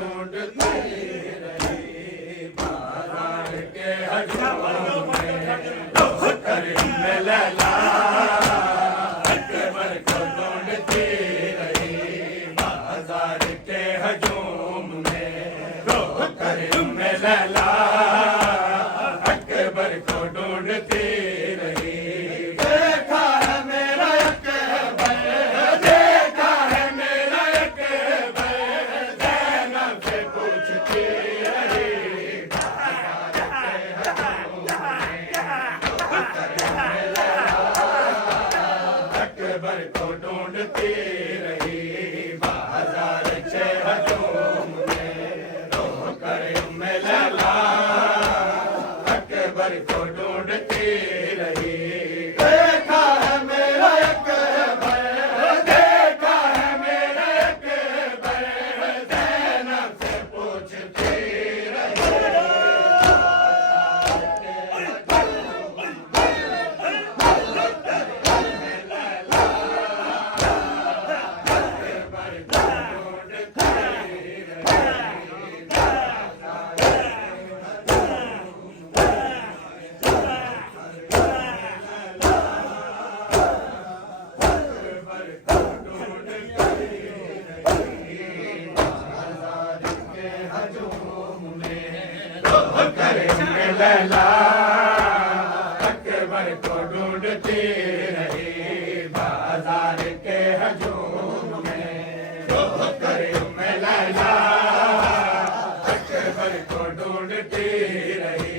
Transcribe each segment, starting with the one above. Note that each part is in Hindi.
ढूंढती रही बाजार के हजूम में रोकर उम्मे लैला अकबर को ढूंढती रही बाजार के हजूम में रोकर उम्मे लैला अकबर को ढूंढती रही। देखा है मेरा अकबर, देखा है मेरा अकबर, ज़ैनब से पूछती रही अकबर को ढूंढती रही बाजार के हजूम में रोकर उम्मे लैला अकबर को ढूंढती रही। देखा है मेरा अकबर, देखा है मेरा अकबर, ज़ैनब से पूछती रही लैला अकबर को ढूंढती रही बाजार के हजूम में रोकर उम्मे लैला अकबर को ढूंढती रही।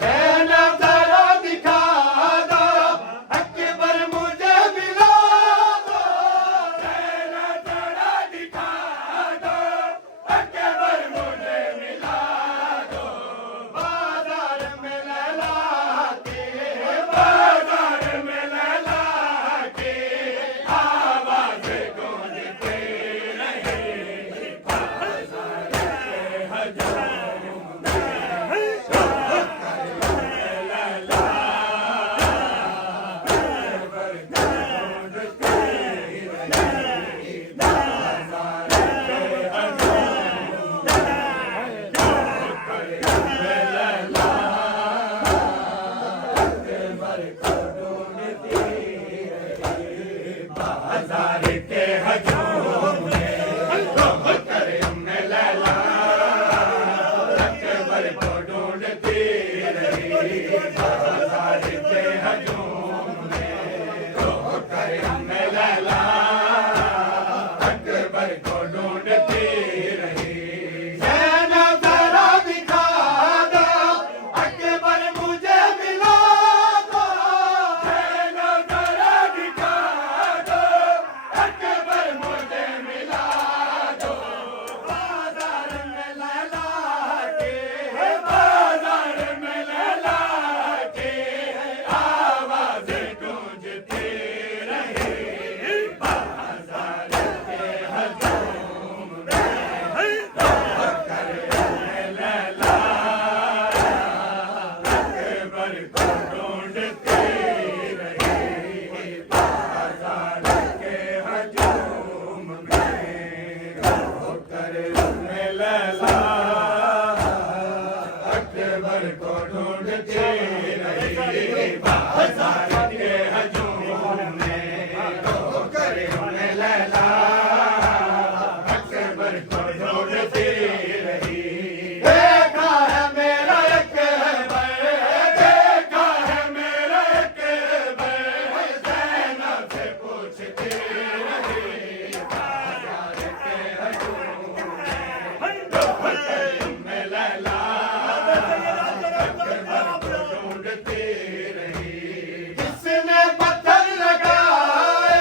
ज़ैनब ज़रा दिखा दो अकबर मुझे मिला दो, ज़ैनब ज़रा दिखा दो अकबर मुझे मिला दो बाजार में लैला के, बाजार में लैला के आवाज़ गूंजती रही बाजार के हजूम में रोकर उम्मे लैला अकबर को ढूंढती रही बाजार के हजूम में रोकर उम्मे लैला अकबर को ढूंढती रही बाजार के हजूम में रोकर उम्मे लैला अकबर को ढूंढती रही बाजार के हजूम में रोकर उम्मे लैला अकबर को ढूंढती रही। ज़ैनब ज़रा दिखा दो अकबर मुझे मिला दो, ज़ैनब ज़रा दिखा दो अकबर मुझे मिला दो बाजार में लैला के, बाजार में लैला के आवाज़ गूंजती रही बाजार के हजूम में रोकर उम्मे लैला अकबर को ढूंढती रही बाजार के हजूम में रोकर उम्मे लैला अकबर को ढूंढती रही बाजार के हजूम में रोकर उम्मे लैला अकबर को ढूंढती रही। देखा है मेरा अकबर, देखा है मेरा अकबर, ज़ैनब से पूछती रही बाजार के हजूम में रोकर उम्मे लैला अकबर को ढूंढती रही। किसने पत्थर लगाए,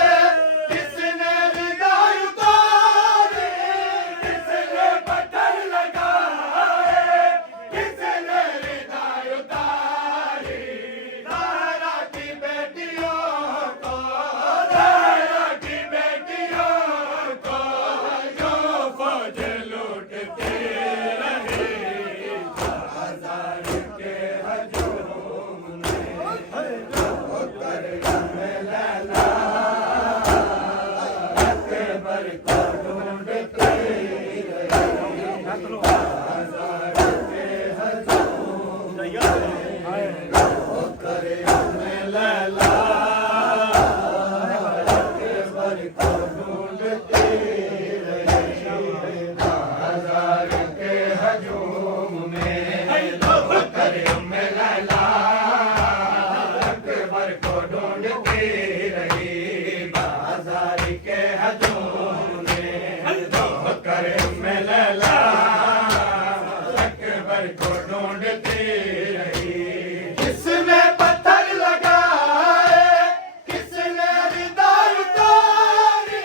किसने रिदाई उतारी, किसने पत्थर लगाए, किसने रिदाई उतारी ज़हरा की बेटियों को, ज़हरा की बेटियों को यूं फौज लूटती रही बाजार के हजूम में रोकर उम्मे लैला अकबर को ढूंढती रही। किसने पत्थर लगाए, किसने हृदय उतारे,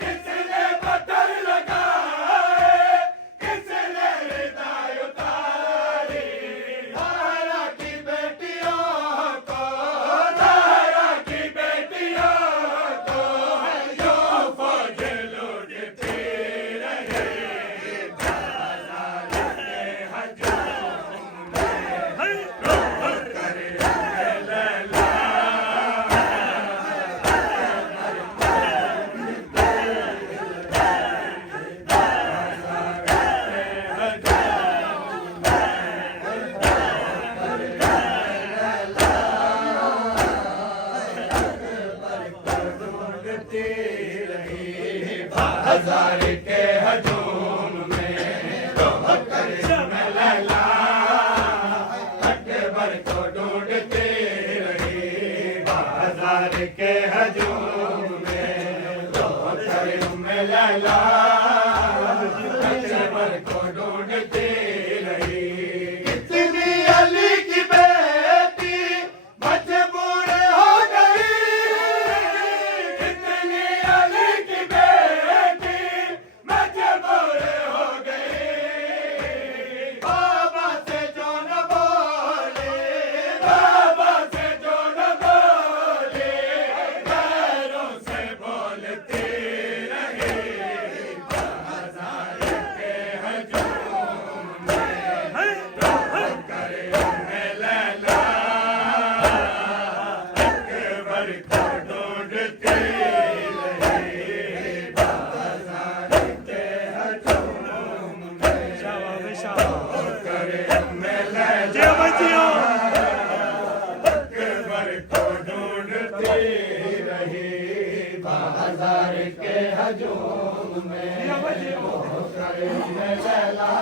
किसने पत्थर लगाए, किसने हृदय उतारे। तारा की बेटियों को, तारा की बेटियों को जो फौज लूटती रहे, बाजार के हजूम बाजार के हजूम में रोह कर लैला अकबर को ढूंढती रही। बाजार के हजूम में रोह कर लैला अकबर को ढूंढती रही। कितनी अली की बेटी मजबूर हो गई, कितनी अली की बेटी मजबूर हो गई। बाबा से जो न बोले, बाबा से जो न बोले, पैरों से बोलती रही। बाजार के हजूम में रोह कर लैला अकबर को ढूंढती रही। बाजार के हजूम में रोह कर लैला अकबर को ढूंढती रही। बाजार के हजूम में रोह कर लैला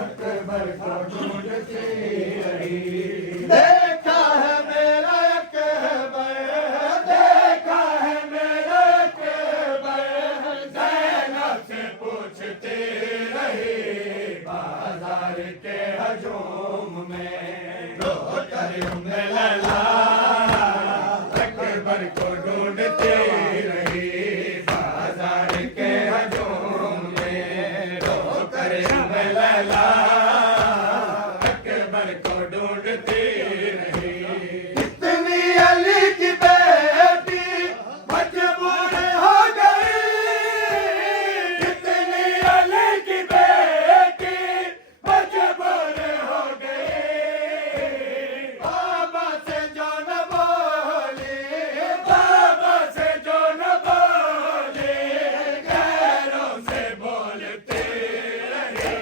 अकबर को ढूंढती रही। देखा है मेरा अकबर, देखा है मेरा अकबर, ज़ैनब से पूछती रही। बाजार के हजूम में रोह कर लैला अकबर को ढूंढती रही। बाजार के हजूम में रोह कर लैला अकबर को ढूंढती रही। कितनी अली की बेटी मजबूर हो गई, कितनी अली की बेटी मजबूर हो गई। बाबा से जो न बोले, बाबा से जो न बोले, गैरों से बोलते रहे।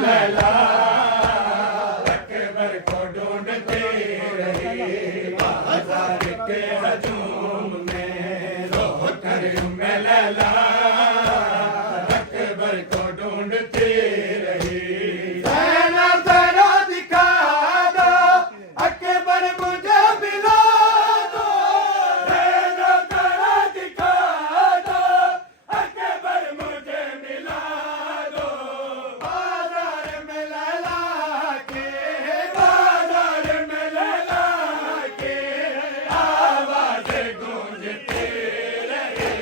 लैला अकबर को ढूंढती रही। बाजार के हजूम में रोह कर लैला अकबर को ढूंढती रही। ज़ैना ज़रा दिखा दो, अकबर मुझे मिला दो, ज़ैना ज़रा दिखा दो, अकबर मुझे मिला दो। बाजार में लैला के, बाजार में लैला के आवाज़ें गूंजती रही।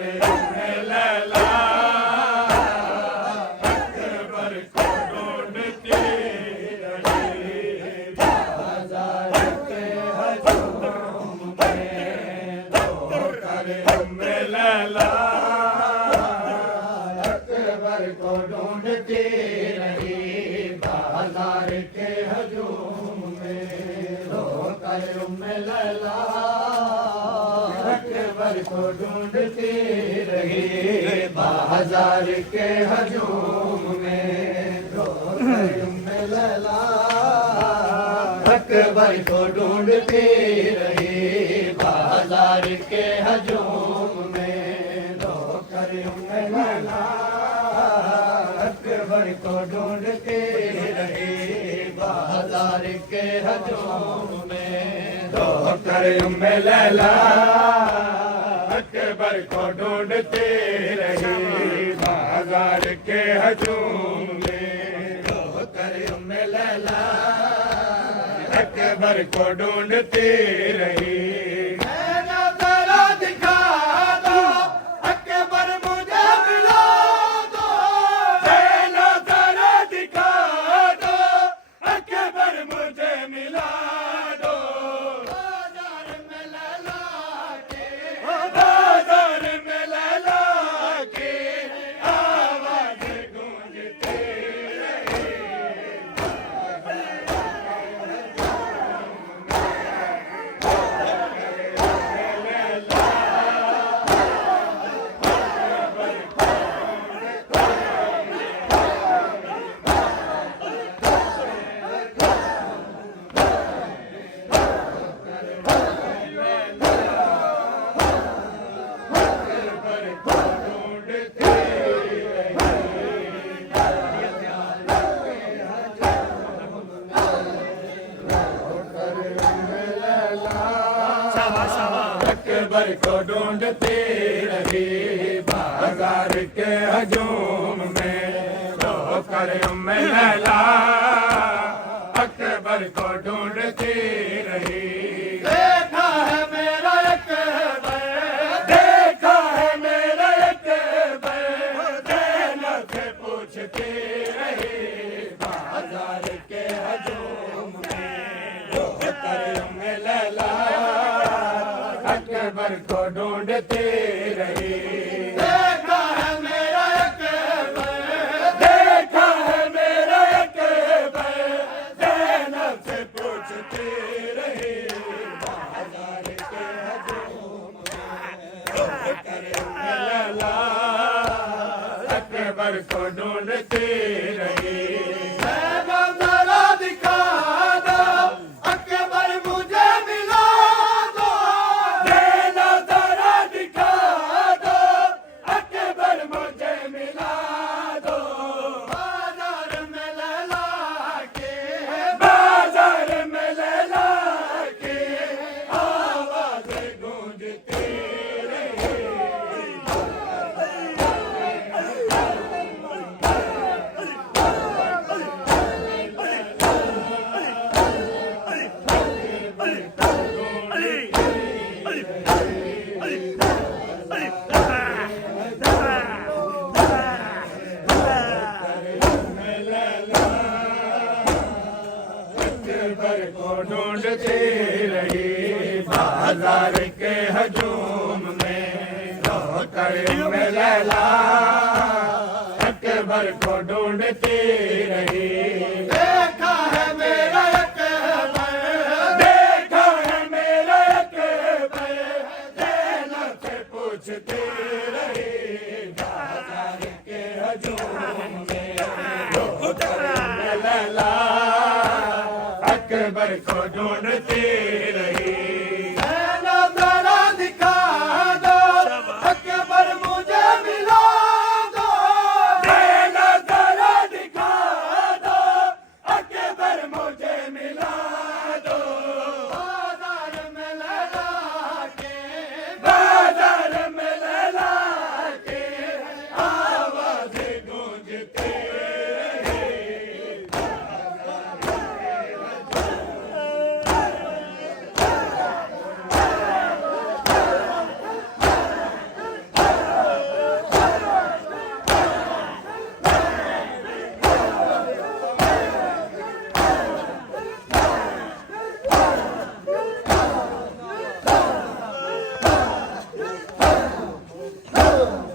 करे उम्मे लैला अकबर को ढूंढती रही बाजार के हजूम में दो करे उम्मे लैला अकबर को ढूंढती रही बाजार के हजूम में दो करे उम्मे लैला अकबर को ढूंढती रही बाजार के हजूम में दो करे उम्मे लैला अकबर को ढूंढती रही बाजार के हजूम में दो करे उम्मे लैला अकबर को ढूंढती रही बाजार के हजूम में दो करे उम्मे लैला अकबर को ढूंढती रही बाजार के हजूम में दो करे उम्मे लैला अकबर को ढूंढती रही मेरा जरा दिखा दो अकबर मुझे मिला दो मेरा जरा दिखा दो अकबर मुझे मिला दो बाजार में लैला के आवाज गूंजती अकबर को ढूंढती रही बाजार के हजूम में दो करे उम्मे लैला अकबर को ढूंढती रही देखा है मेरा अकबर देखा है मेरा अकबर जैनब से पूछती रही बाजार के हजूम में दो करे उम्मे लैला अकबर को ढूंढती रही देखा है मेरा अकबर देखा है मेरा अकबर जैनब से पूछती रही बाजार के हजूम में दो करे उम्मे लैला अकबर को ढूंढती रही मेरा जरा दिखा दो अकबर मुझे मिला दो मेरा जरा दिखा दो अकबर मुझे मिला दो बाजार में लैला के आवाज गूंजती रही अकबर को ढूंढती रही बाजार के हजूम में दो करे उम्मे लैला अकबर को ढूंढती रही देखा है मेरा अकबर देखा है मेरा अकबर जैनब से पूछती रही बाजार के हजूम में दो करे उम्मे लैला अकबर को ढूंढती रही